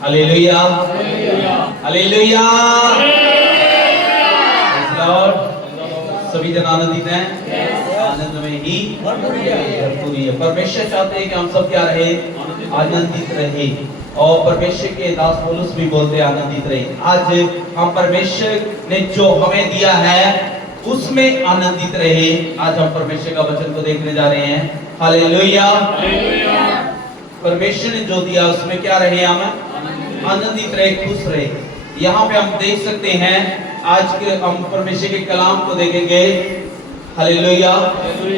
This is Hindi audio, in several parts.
Hallelujah, hallelujah. सभी जन आनंदित हैं? आनंद में ही भरपूरी है। परमेश्वर चाहते हैं कि हम सब क्या रहे? आनंदित रहे। और परमेश्वर के दास पौलुस भी बोलते हैं आनंदित रहे। आज हम परमेश्वर ने जो हमें दिया है उसमें आनंदित रहे। आज हम परमेश्वर का वचन को देखने जा रहे हैं। हालेलुया। परमेश्वर ने जो दिया उसमें क्या रहे? हम आनंदित रहे, खुश रहे। यहाँ पे हम देख सकते हैं, आज के हम परमेश्वर के कलाम को देखेंगे। हालेलुया।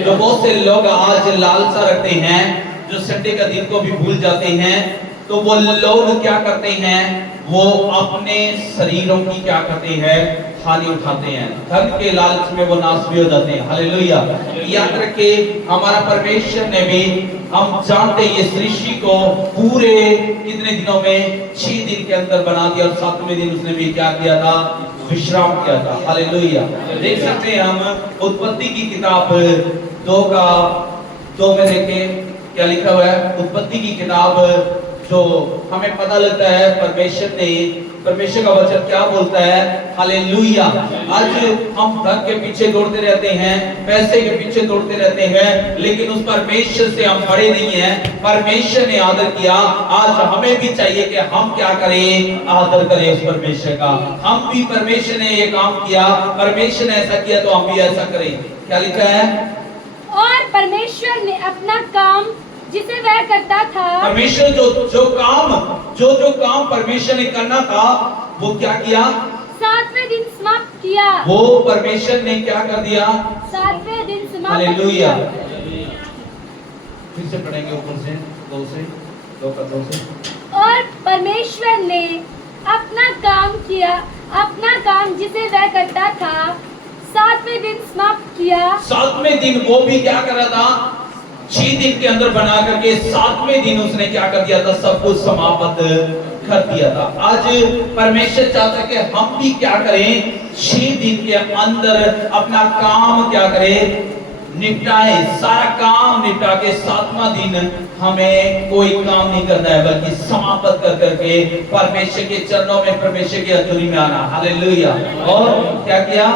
जो बहुत से लोग आज लालसा रखते हैं, जो संडे का दिन को भी भूल जाते हैं, तो वो लोग क्या करते हैं? वो अपने शरीरों की क्या करते हैं? हानि उठाते हैं। धन के लालच में वो नाश भी हो जाते हैं। हालेलुया। याद रखिए, हमारा परमेश्वर ने भी, हम जानते हैं, ये सृष्टि को पूरे कितने दिनों में? 6 दिन के अंदर बना दिया और 7वें दिन उसने भी क्या किया था? विश्राम किया था। हालेलुया। देख सकते हैं हम उत्पत्ति की किताब 2 में देखें क्या लिखा हुआ है। उत्पत्ति की किताब जो हमें पता लगता है परमेश्वर का वचन क्या बोलता है। हालेलुया। आज हम धन के पीछे दौड़ते रहते हैं, पैसे के पीछे दौड़ते रहते हैं, लेकिन उस परमेश्वर से हम बड़े नहीं हैं। परमेश्वर ने आदर किया, आज हमें भी चाहिए कि हम क्या करें? आदर करें उस परमेश्वर का। हम भी, परमेश्वर ने ये काम किया, परमेश्वर ने ऐसा किया तो हम भी ऐसा करें। क्या लिखा है? और परमेश्वर ने अपना काम जिसे वह करता था, परमेश्वर जो काम परमेश्वर ने करना था वो क्या किया? 7वें दिन समाप्त किया। वो परमेश्वर ने क्या कर दिया? 7वें दिन समाप्त हालेलुया। किया। फिर से पढ़ेंगे ऊपर से 2 से। और परमेश्वर ने अपना काम किया, अपना काम जिसे वह करता था 7वें दिन समाप्त किया। 7वें दिन वो भी क्या कर रहा था? 6 दिन के अंदर बना करके 7वें दिन उसने क्या कर दिया था? सब कुछ समाप्त कर दिया था। आज परमेश्वर चाहता है कि हम भी क्या करें? 6 दिन के अंदर अपना काम क्या करें? निपटाए। सारा काम निपटा के 7वां दिन हमें कोई काम नहीं करना है, बल्कि समाप्त कर करके परमेश्वर के चरणों में, परमेश्वर की हजूरी में आना। हालेलुया। और क्या किया?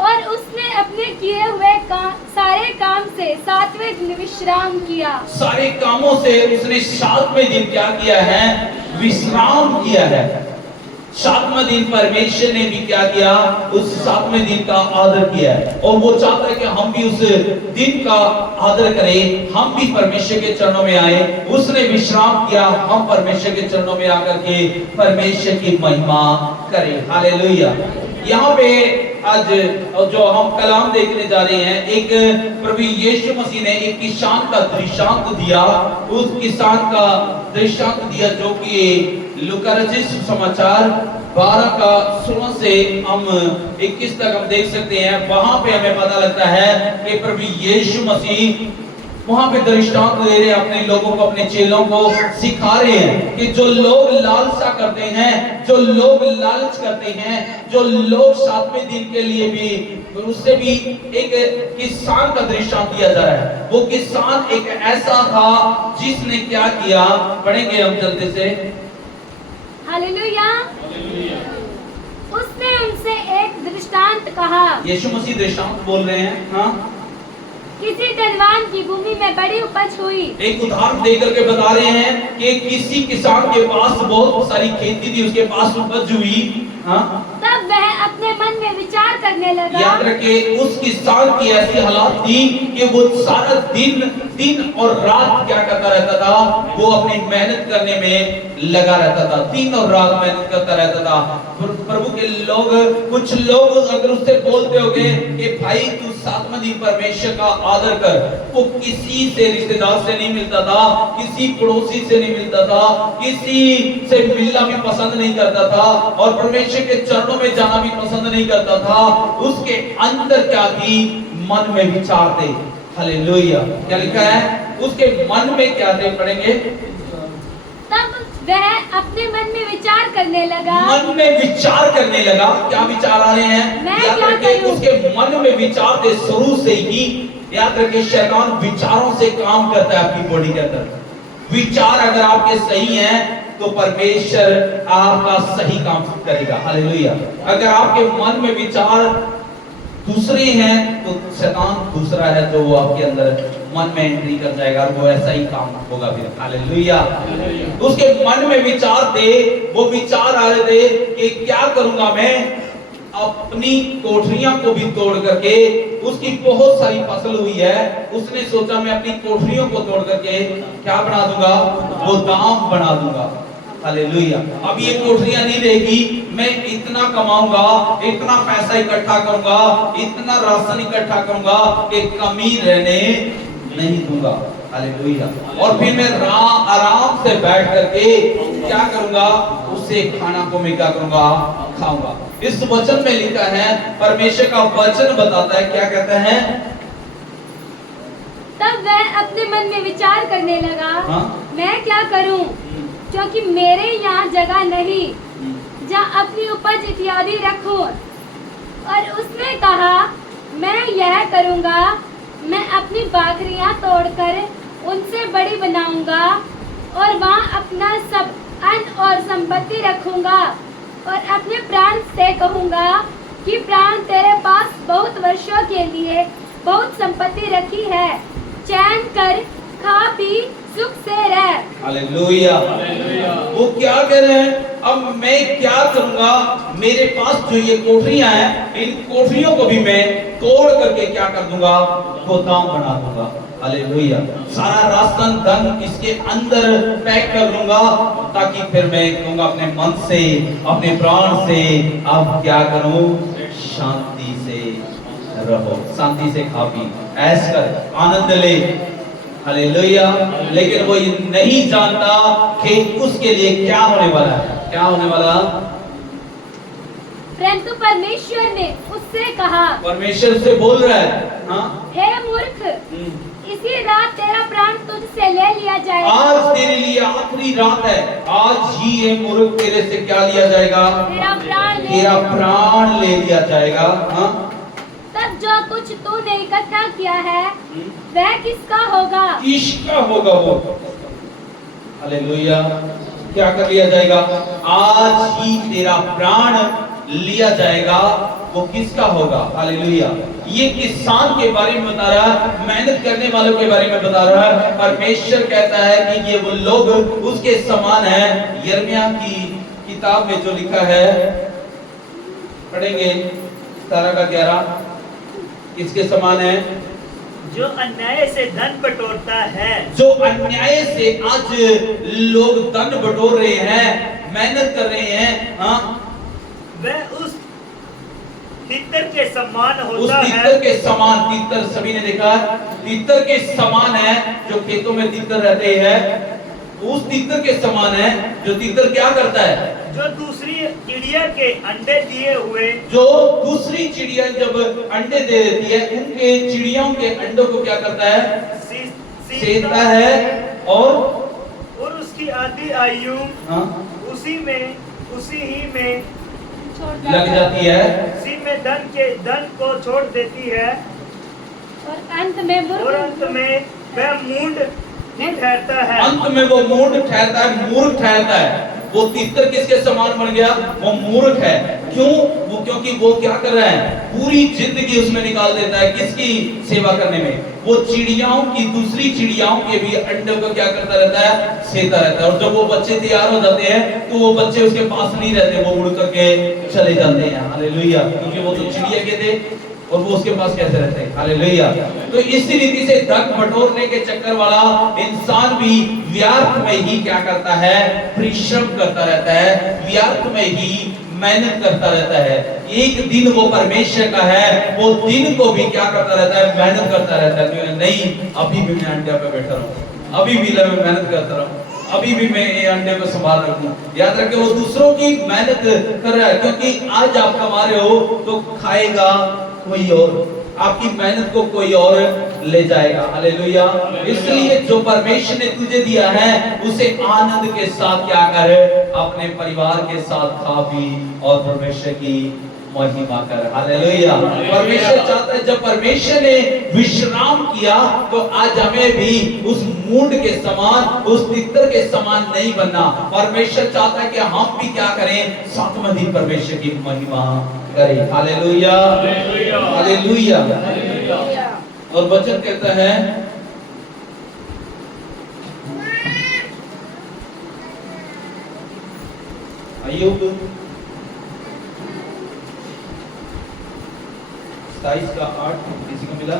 और उसने अपने किए हुए सारे काम से 7वें दिन विश्राम किया। सारे कामों से उसने 7वें दिन क्या किया है? विश्राम किया है। 7वां दिन परमेश्वर ने भी क्या किया? उस 7वें दिन का आदर किया है। और वो चाहता है कि हम भी उस दिन का आदर करें, हम भी परमेश्वर के चरणों में आए। उसने विश्राम किया, हम परमेश्वर के चरणों में आकर के परमेश्वर की महिमा करें। हालेलुया। यहाँ पे आज जो हम कलाम देखने जा रहे हैं, एक प्रभु यीशु मसीह ने एक किसान का दृष्टांत दिया। उस किसान का दृष्टांत दिया जो कि लूका रचित सुसमाचार 12 का 16 से हम 21 तक हम देख सकते हैं। वहां पे हमें पता लगता है कि प्रभु यीशु मसीह वहां पे दृष्टांत दे रहे हैं, अपने लोगों को, अपने चेलों को सिखा रहे हैं कि जो लोग लालसा करते हैं, जो लोग लालच करते हैं, जो लोग 7वें दिन के लिए भी, उससे भी एक किसान का दृष्टांत दिया जा रहा है। वो किसान एक ऐसा था जिसने क्या किया? पढ़ेंगे हम जल्दी से। हालेलुया। उसने उनसे एक दृष्टांत कहा। यीशु मसीह दृष्टांत बोल रहे हैं। हाँ, किसी धनवान की भूमि में बड़ी उपज हुई। एक उदाहरण देकर के बता रहे हैं कि किसी किसान के पास बहुत सारी खेती थी, उसके पास उपज हुई। हाँ, तब वह अपने मन में विचार करने लगा। याद रखिए, उस किसान की ऐसी हालात थी कि वो सारा दिन और रात क्या करता रहता था? वो अपनी मेहनत करने में लगा रहता था, दिन और रात मेहनत करता रहता था। प्रभु के लोग, कुछ लोग अगर उससे बोलते होंगे कि भाई तू 7वें दिन परमेश्वर का आदर कर, वो किसी से, रिश्तेदार से नहीं मिलता था, किसी पड़ोसी से नहीं मिलता था, किसी से मिलना भी पसंद नहीं करता था, और परमेश्वर के चरणों में जाना भी पसंद नहीं करता था। उसके अंदर क्या थी? मन में विचार थे। हालेलुया। क्या लिखा है? उसके मन में क्या थे? पढ़ेंगे। तब वह अपने मन में विचार करने लगा। मन में विचार करने लगा। क्या विचार आ रहे हैं? याद रखिए, उसके मन में विचार थे शुरू से ही। याद रखिए, शैतान विचारों से काम करता है आपकी बॉडी के अंदर। विचार अगर आपके सही हैं तो परमेश्वर आपका सही काम करेगा। हालेलुया। अगर आपके मन में विचार दूसरे हैं तो शैतान दूसरा है जो वो आपके अंदर मन में एंट्री कर जाएगा, वो ऐसा ही काम होगा फिर। हालेलुया। उसके मन में विचार थे, वो विचार आ रहे थे कि क्या करूंगा मैं, अपनी कोठरियां को भी तोड़ करके, उसकी बहुत सारी फसल हुई है, उसने सोचा मैं अपनी कोठरियों को तोड़ करके क्या बना दूंगा, गोदाम बना दूंगा। हालेलुया। अब ये कोठरियां नहीं रहेगी, मैं इतना कमाऊंगा, इतना पैसा इकट्ठा करूंगा, इतना राशन इकट्ठा करूंगा कि कमी रहने नहीं दूंगा। हालेलुया। और फिर मैं आराम से बैठ करके क्या करूंगा, उससे खाना को मैं क्या करूंगा, खाऊंगा। इस वचन में लिखा है, परमेश्वर का वचन बताता है, क्या कहता है, तब वह अपने मन में विचार करने लगा, हाँ? मैं क्या करूं, क्योंकि मेरे यहाँ जगह नहीं जहाँ अपनी उपज इत्यादि रखूं। और उसने कहा, मैं यह करूंगा, मैं अपनी बाखरियां तोड़कर उनसे बड़ी बनाऊंगा और वहाँ अपना सब अन्न और संपत्ति रखूंगा और अपने प्राण से कहूंगा कि प्राण, तेरे पास बहुत वर्षों के लिए बहुत संपत्ति रखी है, चैन कर खा पी सुख से रह। हालेलुया। वो क्या कह रहे हैं, अब मैं क्या करूंगा, मेरे पास जो ये कोठरियां हैं, इन कोठरियों को भी मैं तोड़ करके क्या कर दूंगा, गोदाम बना दूंगा। हालेलुया। सारा राशन धन इसके अंदर पैक कर लूंगा, ताकि फिर मैं कहूंगा अपने मन से, अपने प्राण से, अब क्या करूं, शांति से रहो, शांति से खा पी, ऐश कर, आनंद ले। हालेलुया। लेकिन वो ये नहीं जानता कि उसके लिए क्या होने वाला है, क्या होने वाला। परंतु परमेश्वर ने उससे कहा, परमेश्वर से बोल रहा है, हाँ? हे मूर्ख, इसी रात तेरा प्राण तुझसे ले लिया जाएगा। आज तेरे लिए आखिरी रात है, आज ही ये मूर्ख तेरे से क्या लिया जाएगा, तेरा प्राण ले लिया जाएगा। हाँ? तब जो कुछ तूने इकट्ठा किया है वह किसका होगा, किसका होगा वो। हालेलुया। क्या कर लिया जाएगा, आज ही तेरा प्राण लिया जाएगा, वो किसका होगा। हालेलुया। ये किसान के बारे में बता रहा है, मेहनत करने वालों के बारे में बता रहा है। परमेश्वर कहता है कि ये वो लोग उसके समान है। यिर्मयाह की किताब में जो लिखा है, पढ़ेंगे 17 का 11, किसके समान है, जो अन्याय से धन बटोरता है, जो अन्याय से आज लोग धन बटोर रहे हैं, मेहनत कर रहे हैं, हाँ? वह उस तितर के समान होता उस तितर है। के समान, तितर सभी ने देखा, तितर के समान है, जो खेतों में तितर रहते हैं, उस तितर के समान है। जो तितर क्या करता है, जो दूसरी चिड़िया के अंडे दिए हुए, जो दूसरी चिड़िया जब अंडे दे देती है, उनके चिड़ियों के अंडों को क्या करता है, सेता है, और उसकी आधी आयु हाँ? उसी ही में लग जाती है, उसी में धन को छोड़ देती है, और अंत में वह मूढ़ ठहरता है। अंत में वो मूढ़ ठहरता है, मूर्ख ठहरता है। वो तितर किसके समान बन गया, वो मूर्ख है। क्यों, वो क्योंकि वो क्या कर रहा है, पूरी जिंदगी उसमें निकाल देता है, किसकी सेवा करने में, वो चिड़ियाओं की, दूसरी चिड़ियाओं के भी अंडों को क्या करता रहता है, सेता रहता है। और जब वो बच्चे तैयार हो जाते हैं तो वो बच्चे उसके पास नहीं रहते, वो उड़ करके चले जाते हैं। हालेलुया। क्योंकि वो तो चिड़िया के थे और वो उसके पास कैसे रहते हैं। हालेलुया। तो इसी रीति से धन बटोरने के चक्कर वाला इंसान भी व्यर्थ में ही क्या करता है, परिश्रम करता रहता है, व्यर्थ में ही मेहनत करता रहता है। एक दिन वो परमेश्वर का है, वो दिन को भी क्या करता रहता है, मेहनत करता रहता है। नहीं, अभी भी मैं अंडे पे बैठा रहूं, अभी भी मैं मेहनत करता रहूं, अभी भी मैं ये अंडे को संभाल रखूं। याद रखें, वो दूसरों की मेहनत कर रहा है, क्योंकि आज आप कमा रहे हो तो खाएगा कोई और, आपकी मेहनत को कोई और ले जाएगा। हालेलुया। इसलिए जो परमेश्वर ने तुझे दिया है, उसे आनंद के साथ क्या कर, अपने परिवार के साथ खा पी और परमेश्वर की महिमा कर। हालेलुया। परमेश्वर चाहता है, जब परमेश्वर ने विश्राम किया तो आज हमें भी उस मूड के समान, उस तितर के समान नहीं बनना। परमेश्वर चाहता है कि हम भी क्या करें, सातवां दिन परमेश्वर की महिमा करें। Hallelujah, hallelujah. और वचन कहता है, अय्यूब 27:8 किसी को मिला?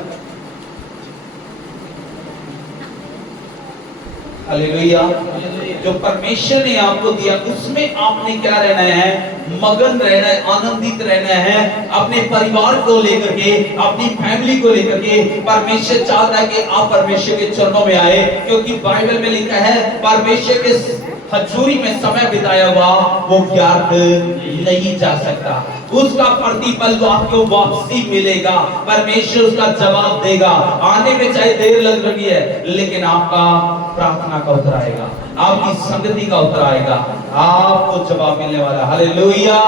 हालेलुया। जो परमेश्वर ने आपको दिया उसमें आपने क्या रहना है, मगन रहना है, आनंदित रहना है, अपने परिवार को लेकर के, अपनी फैमिली को लेकर के। परमेश्वर चाहता है कि आप परमेश्वर के चरणों में आए, क्योंकि बाइबल में लिखा है परमेश्वर के हजूरी में समय बिताया हुआ वो व्यर्थ नहीं जा सकता। उसका प्रतिफल आपको वापसी मिलेगा, परमेश्वर उसका जवाब देगा। आने में चाहे देर लग रही है, लेकिन आपका प्रार्थना का उत्तर आएगा, आपकी संगति का उत्तर आएगा, आपको जवाब मिलने वाला। हालेलुया।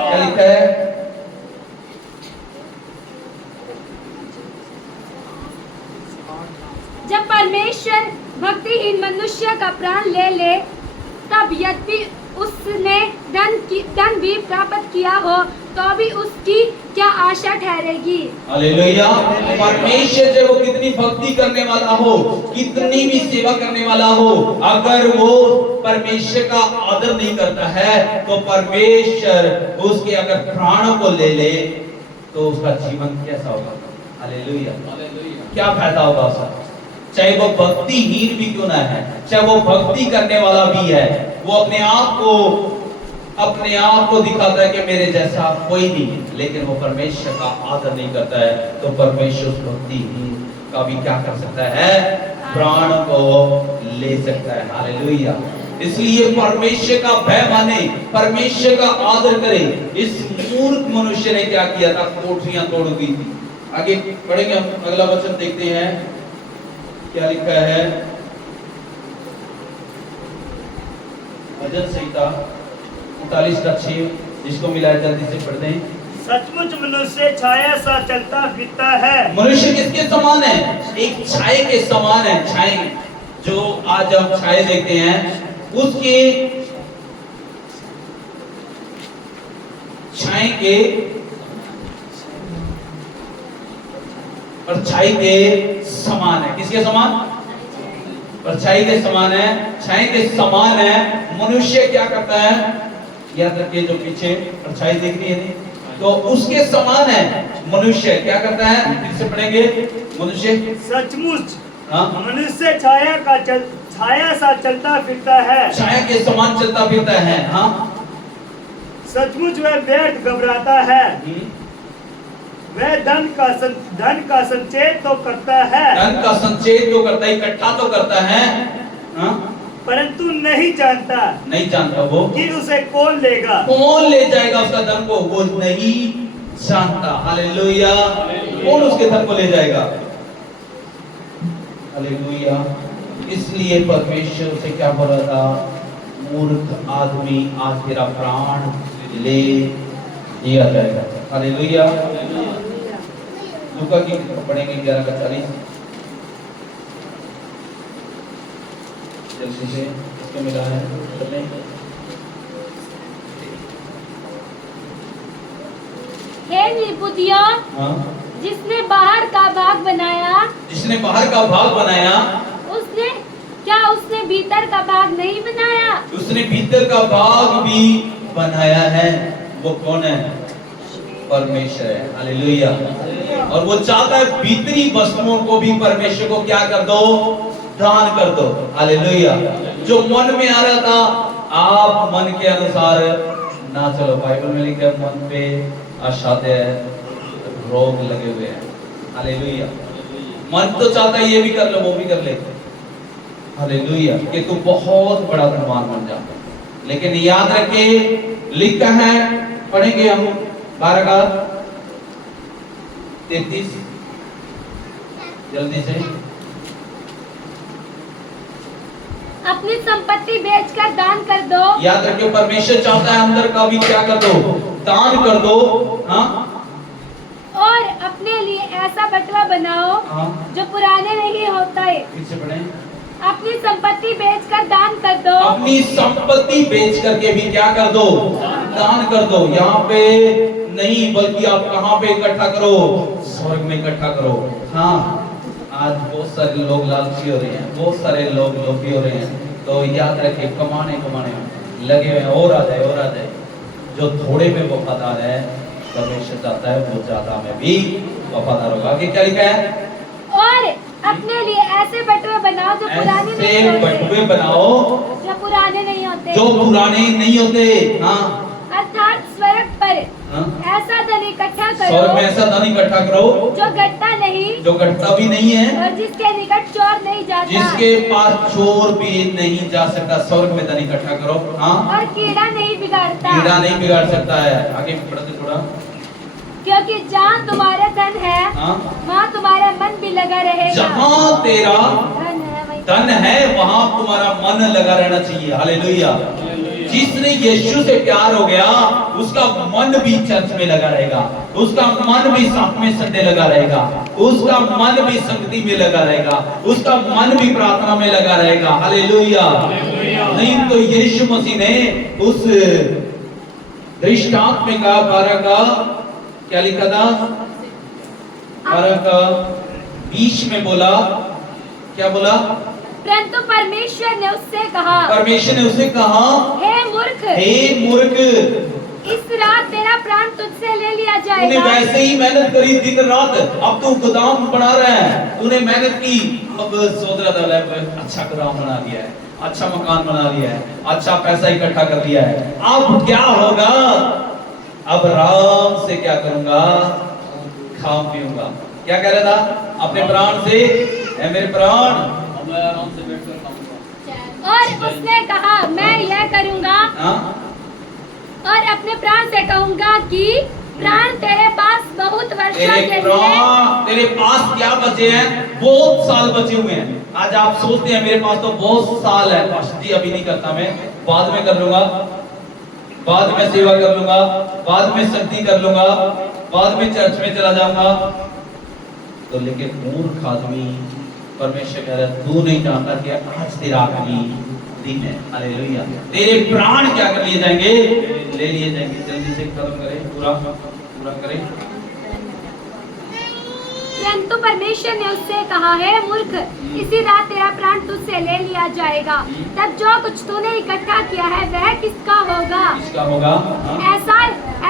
क्या लिखा है? जब परमेश्वर भक्तिहीन मनुष्य का प्राण ले ले, तब यद्यपि उसने धन भी प्राप्त किया हो तो भी उसकी क्या आशा ठहरेगी। हालेलुया। परमेश्वर जब वो कितनी भक्ति करने वाला हो, कितनी भी सेवा करने वाला हो, अगर वो परमेश्वर का आदर नहीं करता है तो परमेश्वर उसके अगर प्राणों को ले ले तो उसका जीवन कैसा होगा। हालेलुया। क्या फायदा होगा उसका, चाहे वो भक्तिहीन भी क्यों ना है, चाहे वो भक्ति करने वाला भी है, वो अपने आप को दिखाता है कि मेरे जैसा कोई नहीं है, लेकिन वो परमेश्वर का आदर नहीं करता है, तो परमेश्वर उस भक्तिहीन का भी क्या कर सकता है, प्राण को ले सकता है। हालेलुया। इसलिए परमेश्वर का भय माने, परमेश्वर का आदर करे। इस मूर्ख मनुष्य ने क्या किया था, कोठरियां तोड़ दी थी। आगे पढ़ेंगे हम, अगला वचन देखते हैं क्या लिखा है। भजन संहिता 39:6, जिसको मिला है जल्दी से पढ़ते हैं। सचमुच मनुष्य छाया सा चलता फिरता है। मनुष्य किसके समान है, एक छाये के समान है। छाये, जो आज हम छाये देखते हैं, उसके छाये के परछाई के समान है। किसके समान? परछाई के समान है, छाई के समान है। मनुष्य क्या करता है, याद रखिए, जो पीछे परछाई दिख रही है तो उसके समान है। मनुष्य क्या करता है, फिर से पढ़ेंगे। मनुष्य सचमुच मनुष्य छाया सा चलता फिरता है। छाया के समान चलता फिरता है। हाँ, सचमुच वह व्यर्थ घबराता है। वह धन का संचय तो करता है, धन का संचय तो करता है, इकट्ठा तो करता है, परंतु नहीं जानता वो कि उसे कौन लेगा, कौन ले जाएगा उसका धन को, वो नहीं जानता। हालेलुया। कौन उसके धन को ले जाएगा। हालेलुया। इसलिए परमेश्वर से क्या बोला था, मूर्ख आदमी आज तेरा प्राण ले दिया जाएगा। हालेलुया। लूका की पढ़ेंगे 11:40, जल्दी से इसको मिला है। हे निपुतिया, जिसने बाहर का भाग बनाया, उसने भीतर का भाग नहीं बनाया। उसने भीतर का भाग भी बनाया है। वो कौन है, परमेश्वर है। हालेलुया। और वो चाहता है भीतरी वस्तुओं को भी परमेश्वर को क्या कर दो, दान कर दो। हालेलुया। जो मन में आ रहा था, आप मन के अनुसार ना चलो। बाइबल में लिखा है मन पे अशाते रोग लगे हुए हैं। हालेलुया। मन तो चाहता है ये भी कर लो, वो भी कर ले। हालेलुया। कि तू बहुत बड़ा धनवान बन जा, लेकिन याद रखे लिखा है, पढ़ेंगे हम 12:33, जल्दी से। अपनी संपत्ति बेचकर दान कर दो। याद रखिए परमेश्वर चाहता है अंदर का भी क्या कर दो, दान कर दो। हाँ और अपने लिए ऐसा बटवा बनाओ हाँ जो पुराने नहीं होता है। पीछे बढ़े। अपनी संपत्ति बेचकर दान कर दो। अपनी संपत्ति बेच करके भी क्या कर दो? दान कर दो। यहाँ पे नहीं बल्कि आप कहाँ पे इकट्ठा करो? स्वर्ग में इकट्ठा करो। हाँ आज बहुत सारे लोग लालची हो रहे हैं, बहुत सारे लोग लोभी हो रहे हैं, तो याद रखिए कमाने में लगे हुए हैं, और आ जाए और आ जाए। जो थोड़े में वफादार है परमेश्वर चाहता है वो ज्यादा में भी वफादार होगा। आगे क्या लिखा है? और अपने लिए ऐसे बटवे बनाओ जो पुराने नहीं ऐसे होते। बटुए बनाओ जो पुराने नहीं होते। जो पुराने नहीं होते। हाँ अर्थात स्वर्ग पर हाँ? ऐसा धन इकट्ठा स्वर्ग में करो ऐसा धन इकट्ठा करो जो घटता नहीं जो घटता भी नहीं है, और जिसके निकट चोर नहीं जाता जिसके पास चोर भी नहीं जा सकता। स्वर्ग में धन इकट्ठा करो। हाँ और कीड़ा नहीं बिगाड़ता। कीड़ा नहीं बिगाड़ सकता है। आगे बढ़ते थोड़ा। क्योंकि जहाँ तुम्हारा धन है हाँ वहाँ तुम्हारा मन भी लगा रहेगा। जहाँ तेरा धन है वहीं धन है वहाँ तुम्हारा मन लगा रहना चाहिए। हालेलुया। जिसने यीशु से प्यार हो गया उसका मन भी चर्च में लगा रहेगा, उसका मन भी सातवें संडे लगा रहेगा, उसका मन भी संगति में लगा रहेगा, उसका मन भी प्रार्थना में लगा रहेगा। हालेलुया। नहीं तो यीशु मसीह ने उस दृष्टांत में कहा 12 का क्या लिखा था? 12 का 20 में बोला, क्या बोला? परंतु परमेश्वर ने उससे कहा, परमेश्वर ने उसे कहा, हे मूर्ख, हे मूर्ख, इस रात तेरा प्राण तुझसे ले लिया तूने जाएगा। वैसे ही मेहनत करी दिन रात, अब तू गोदाम बना रहा है, तूने मेहनत की, अब सोच रहा था अच्छा गोदाम बना लिया है, अच्छा मकान बना लिया है, अच्छा पैसा इकट्ठा कर लिया है, अब क्या होगा? अब आराम से क्या करूंगा? खाऊं पीऊंगा। क्या कह रहा था? अपने प्राण से, ऐ मेरे प्राण, मैं आराम से बैठकर खाऊंगा। और उसने कहा, मैं यह करूंगा और अपने प्राण से कहूंगा कि प्राण तेरे पास बहुत वर्षों के लिए, तेरे पास क्या बचे हैं? बहुत साल बचे हुए हैं। आज आप सोचते हैं मेरे पास तो बहुत साल है, पास्टर जी अभी नहीं करता, मैं बाद में कर लूंगा, बाद में सेवा कर लूंगा, बाद में शक्ति कर लूंगा, बाद में चर्च में चला जाऊंगा। तो लेकिन मूर्ख आदमी, परमेश्वर कह रहा है तू नहीं जानता कि आज तेरा आखिरी दिन है। हालेलुया। तेरे प्राण क्या कर लिए जाएंगे? ले लिए जाएंगे। जल्दी से खत्म करें, पूरा करें। परंतु परमेश्वर ने उससे कहा, हे मूर्ख, इसी रात तेरा प्राण तुझसे ले लिया जाएगा। तब जो कुछ तूने इकट्ठा किया है वह किसका होगा? किसका होगा?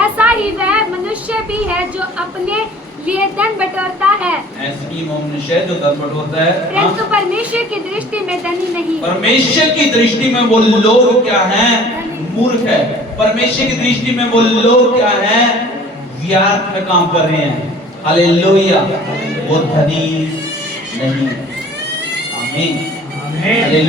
ऐसा ही वह मनुष्य भी है जो अपने लिए धन बटोरता है। ऐसी मनुष्य जो धन बटोरता है, परंतु परमेश्वर की दृष्टि में धनी नहीं। परमेश्वर की दृष्टि में वो लोग क्या हैं? मूर्ख है। परमेश्वर की दृष्टि में वो लोग क्या हैं? व्यर्थ में काम कर रहे हैं। हालेलुया। वो धनी नहीं। आमीन।